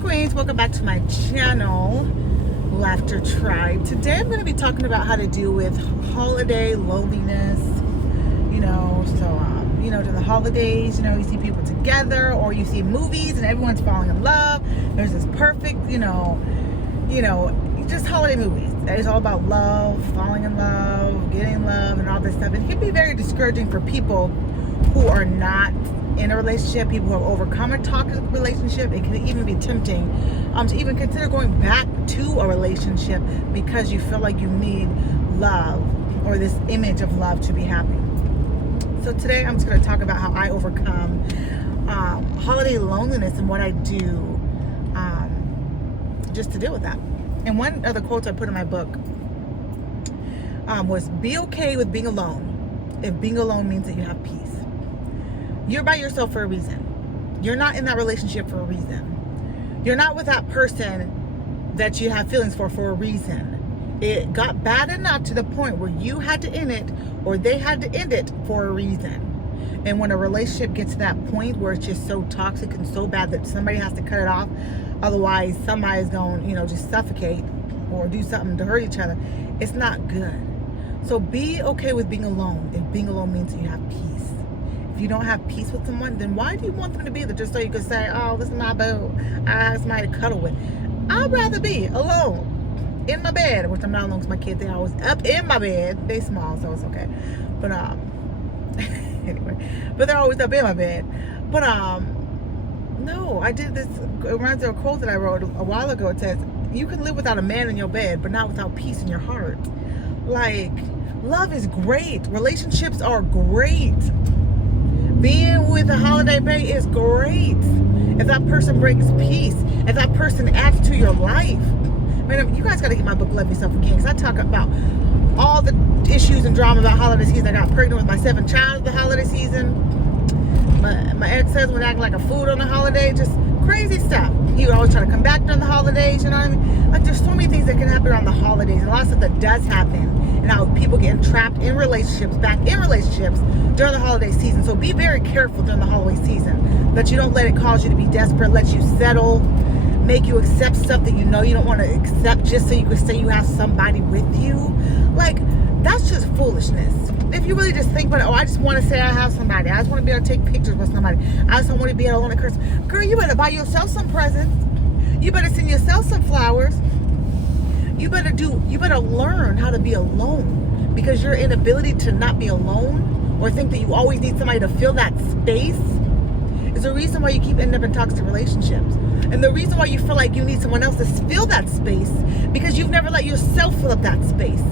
Queens, welcome back to my channel, Laughter Tribe. Today I'm going to be talking about how to deal with holiday loneliness. During the holidays, you see people together, or you see movies and everyone's falling in love. There's this perfect, just holiday movies. It's all about love, falling in love, getting love, and all this stuff. It can be very discouraging for people who are not in a relationship, people who have overcome a toxic relationship. It can even be tempting to even consider going back to a relationship because you feel like you need love or this image of love to be happy. So today I'm just going to talk about how I overcome holiday loneliness and what I do just to deal with that. And one of the quotes I put in my book was, be okay with being alone if being alone means that you have peace. You're by yourself for a reason. You're not in that relationship for a reason. You're not with that person that you have feelings for a reason. It got bad enough to the point where you had to end it, or they had to end it for a reason. And when a relationship gets to that point where it's just so toxic and so bad that somebody has to cut it off, otherwise somebody's going, just suffocate or do something to hurt each other, it's not good. So be okay with being alone if being alone means that you have peace. If you don't have peace with someone, then why do you want them to be there? Just so you can say, oh, this is my boo, I have somebody to cuddle with. I'd rather be alone in my bed, which I'm not alone because my kids, they're always up in my bed. They small, so it's okay. But anyway, but they're always up in my bed. But no, I did this. It reminds me of a quote that I wrote a while ago. It says, you can live without a man in your bed, but not without peace in your heart. Like, love is great. Relationships are great. Being with a holiday bae is great. If that person brings peace, if that person adds to your life. Man, you guys got to get my book, Love Yourself Again, because I talk about all the issues and drama about holiday season. I got pregnant with my 7th child the holiday season. My ex-husband acting like a fool on the holiday, just crazy stuff. He would always try to come back during the holidays, you know what I mean? Like, there's so many things that can happen around the holidays, and a lot of stuff that does happen, and how people get trapped in relationships, back in relationships during the holiday season. So be very careful during the holiday season, that you don't let it cause you to be desperate, let you settle, make you accept stuff that you know you don't want to accept just so you can say you have somebody with you. Like, that's just foolishness. If you really just think about it, I just want to say I have somebody. I just want to be able to take pictures with somebody. I just don't want to be alone at Christmas. Girl, you better buy yourself some presents. You better send yourself some flowers. You better learn how to be alone, because your inability to not be alone or think that you always need somebody to fill that space is the reason why you keep ending up in toxic relationships. And the reason why you feel like you need someone else to fill that space, because you've never let yourself fill up that space.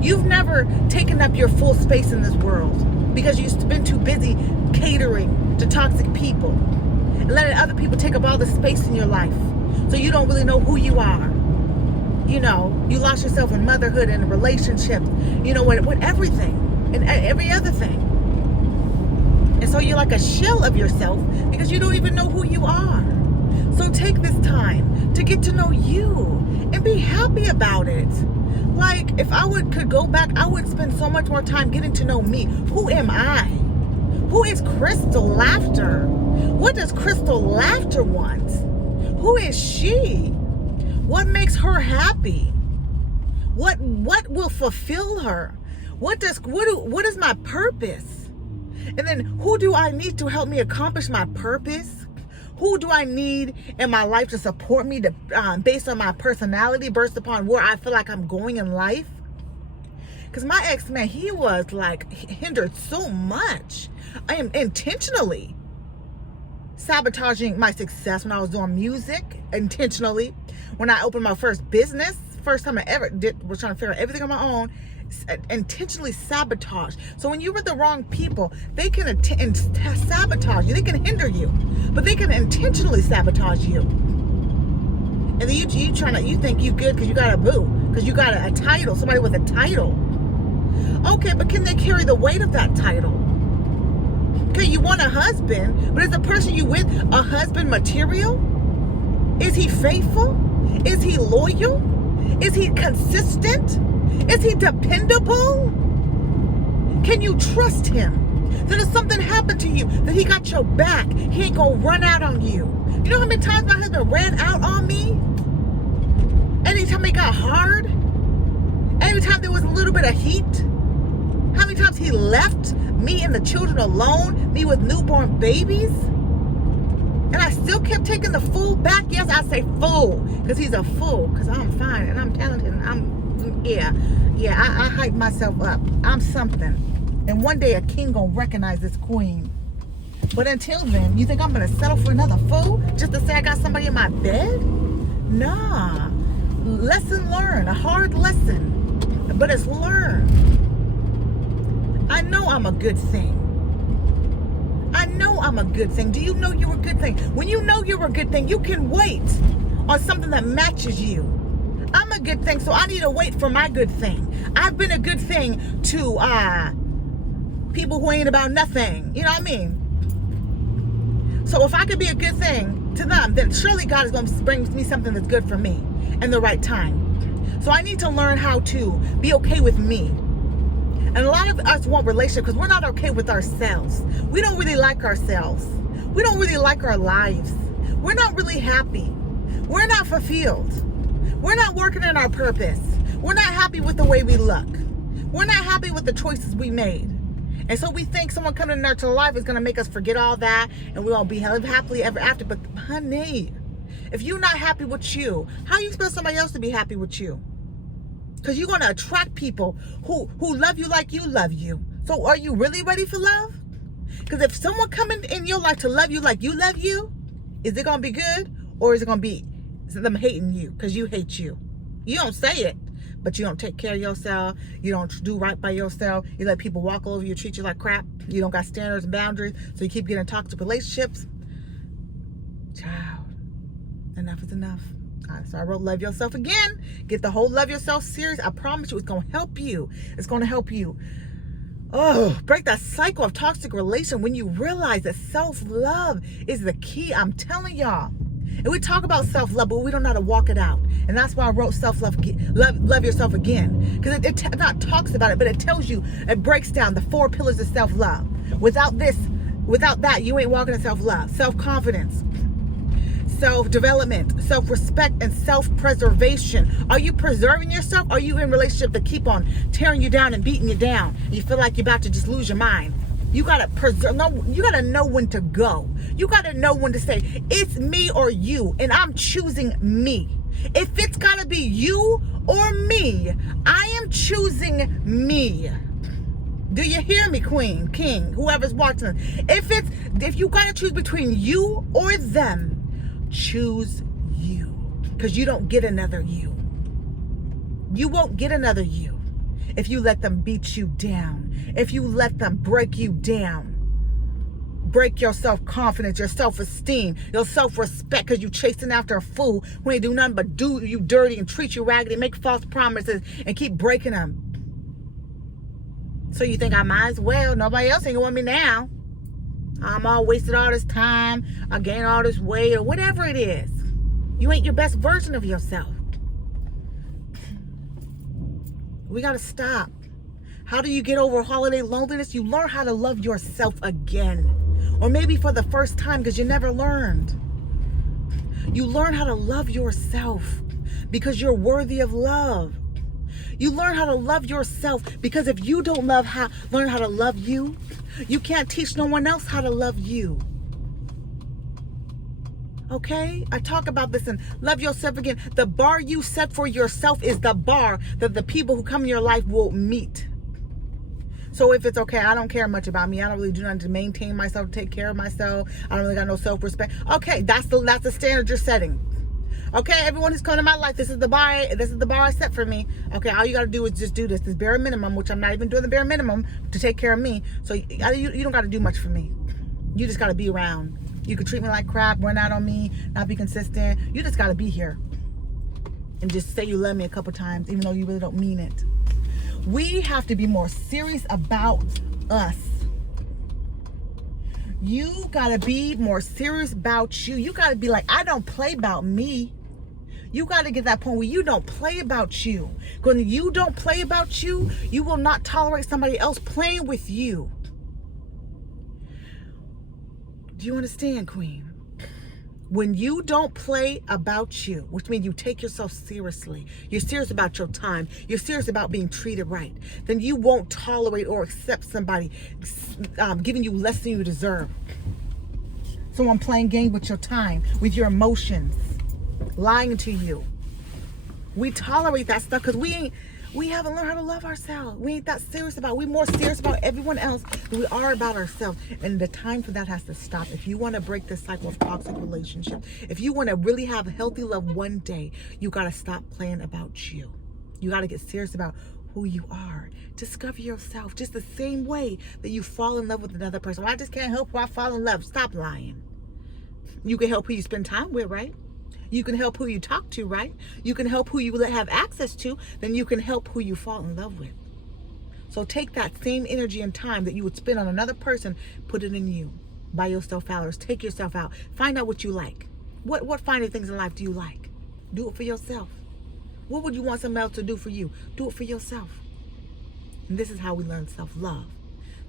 You've never taken up your full space in this world because you've been too busy catering to toxic people and letting other people take up all the space in your life. So you don't really know who you are. You lost yourself in motherhood and relationships, with everything and every other thing. And so you're like a shell of yourself because you don't even know who you are. So take this time to get to know you and be happy about it. Like, if I could go back, I would spend so much more time getting to know me. Who am I? Who is Crystal Laughter? What does Crystal Laughter want? Who is she? What makes her happy? What will fulfill her? What is my purpose? And then who do I need to help me accomplish my purpose? Who do I need in my life to support me based on my personality, based upon where I feel like I'm going in life? Because my ex-man, he was like hindered so much. I am intentionally sabotaging my success when I was doing music, intentionally. When I opened my first business, first time I ever was trying to figure out everything on my own, intentionally sabotage. So when you're with the wrong people, they can sabotage you. They can hinder you, but they can intentionally sabotage you. And then you think you good because you got a boo, because you got a title, somebody with a title. Okay, but can they carry the weight of that title? Okay, you want a husband, but is the person you with a husband material? Is he faithful? Is he loyal? Is he consistent? Is he dependable? Can you trust him? That if something happened to you, that he got your back. He ain't gonna run out on you. You know how many times my husband ran out on me? Anytime it got hard? Anytime there was a little bit of heat? How many times he left me and the children alone, me with newborn babies? And I still kept taking the fool back. Yes, I say fool, because he's a fool, because I'm fine and I'm talented and I hype myself up. I'm something. And one day a king gonna recognize this queen. But until then, you think I'm gonna settle for another fool just to say I got somebody in my bed? Nah. Lesson learned, a hard lesson, but it's learned. I know I'm a good thing. I know I'm a good thing. Do you know you're a good thing? When you know you're a good thing, you can wait on something that matches you. I'm a good thing, so I need to wait for my good thing. I've been a good thing to people who ain't about nothing. You know what I mean? So if I could be a good thing to them, then surely God is going to bring me something that's good for me in the right time. So I need to learn how to be okay with me. And a lot of us want relationship because we're not okay with ourselves. We don't really like ourselves. We don't really like our lives. We're not really happy. We're not fulfilled. We're not working in our purpose. We're not happy with the way we look. We're not happy with the choices we made. And so we think someone coming into our life is going to make us forget all that and we won't be happily ever after. But honey, if you're not happy with you, how you expect somebody else to be happy with you? Because you're going to attract people who love you like you love you. So are you really ready for love? Because if someone coming in your life to love you like you love you, is it going to be good? Or is it going to be them hating you because you hate you? You don't say it, but you don't take care of yourself. You don't do right by yourself. You let people walk all over you, treat you like crap. You don't got standards and boundaries. So you keep getting in toxic relationships. Child, enough is enough. So I wrote Love Yourself again. Get the whole Love Yourself series. I promise you it's going to help you. It's going to help you. Oh, break that cycle of toxic relation when you realize that self-love is the key. I'm telling y'all. And we talk about self-love, but we don't know how to walk it out. And that's why I wrote Love Yourself again. Because it not talks about it, but it tells you, it breaks down the 4 pillars of self-love. Without that, you ain't walking in self-love. Self-confidence, self-development, self-respect, and self-preservation. Are you preserving yourself? Are you in a relationship that keep on tearing you down and beating you down? You feel like you're about to just lose your mind. You gotta preserve. No, you gotta know when to go. You gotta know when to say, it's me or you, and I'm choosing me. If it's gotta be you or me, I am choosing me. Do you hear me, queen, king, whoever's watching this? If you gotta choose between you or them, choose you. Because you don't get another you. You won't get another you if you let them beat you down. If you let them break you down. Break your self-confidence, your self-esteem, your self-respect, because you chasing after a fool who ain't do nothing but do you dirty and treat you raggedy, make false promises, and keep breaking them. So you think I might as well. Nobody else ain't gonna want me now. I'm all wasted all this time. I gained all this weight or whatever it is. You ain't your best version of yourself. We gotta stop. How do you get over holiday loneliness? You learn how to love yourself again. Or maybe for the first time because you never learned. You learn how to love yourself because you're worthy of love. You learn how to love yourself because if you don't learn how to love you, you can't teach no one else how to love you. Okay? I talk about this in Love Yourself Again. The bar you set for yourself is the bar that the people who come in your life will meet. So if it's okay, I don't care much about me. I don't really do nothing to maintain myself, to take care of myself. I don't really got no self-respect. Okay, that's the standard you're setting. Okay, everyone who's coming to my life, this is the bar I set for me. Okay, all you got to do is just do this bare minimum, which I'm not even doing the bare minimum to take care of me. So you don't got to do much for me. You just got to be around. You could treat me like crap, run out on me, not be consistent. You just got to be here and just say you love me a couple times, even though you really don't mean it. We have to be more serious about us. You got to be more serious about you. You got to be like, I don't play about me. You got to get that point where you don't play about you. When you don't play about you, you will not tolerate somebody else playing with you. Do you understand, Queen? When you don't play about you, which means you take yourself seriously, you're serious about your time, you're serious about being treated right, then you won't tolerate or accept somebody giving you less than you deserve. Someone playing game with your time, with your emotions, lying to you. We tolerate that stuff because we haven't learned how to love ourselves. We ain't that serious about it. We're more serious about everyone else than we are about ourselves. And the time for that has to stop. If you want to break this cycle of toxic relationship, if you want to really have healthy love one day, you got to stop playing about you. You got to get serious about who you are. Discover yourself just the same way that you fall in love with another person. Well, I just can't help who I fall in love. Stop lying. You can help who you spend time with, right? You can help who you talk to, right? You can help who you have access to. Then you can help who you fall in love with. So take that same energy and time that you would spend on another person, put it in you. Buy yourself flowers. Take yourself out. Find out what you like. What finer things in life do you like? Do it for yourself. What would you want someone else to do for you? Do it for yourself. And this is how we learn self-love.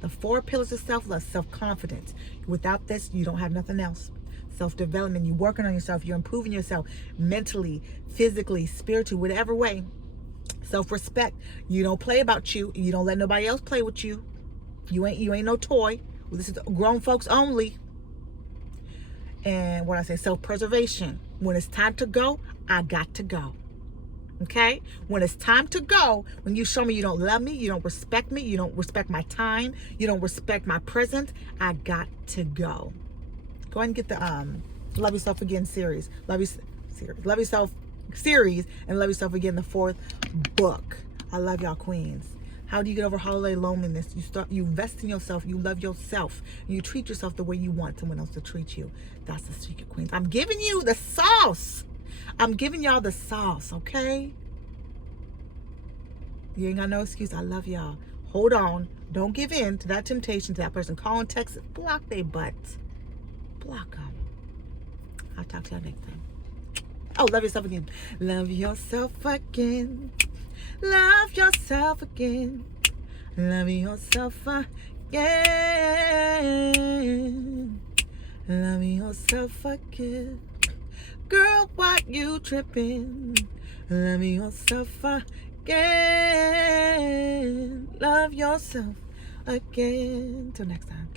The 4 pillars of self-love: self-confidence. Without this, you don't have nothing else. Self-development, you're working on yourself, you're improving yourself mentally, physically, spiritually, whatever way. Self-respect, you don't play about you, you don't let nobody else play with you. You ain't no toy. This is grown folks only. And what I say, self-preservation. When it's time to go, I got to go. Okay? When it's time to go, when you show me you don't love me, you don't respect me, you don't respect my time, you don't respect my presence, I got to go. Go ahead and get the Love Yourself Again series. Love Yourself series and Love Yourself Again, the 4th book. I love y'all, queens. How do you get over holiday loneliness? You invest in yourself, you love yourself, and you treat yourself the way you want someone else to treat you. That's the secret, queens. I'm giving you the sauce. I'm giving y'all the sauce, okay? You ain't got no excuse. I love y'all. Hold on. Don't give in to that temptation, to that person calling, texting. Block their butts. Block them. I'll talk to y'all next time. Oh, love yourself again. Love yourself again. Love yourself again. Love yourself again. Love yourself again. Girl, why you tripping? Love yourself again. Love yourself again. Till next time.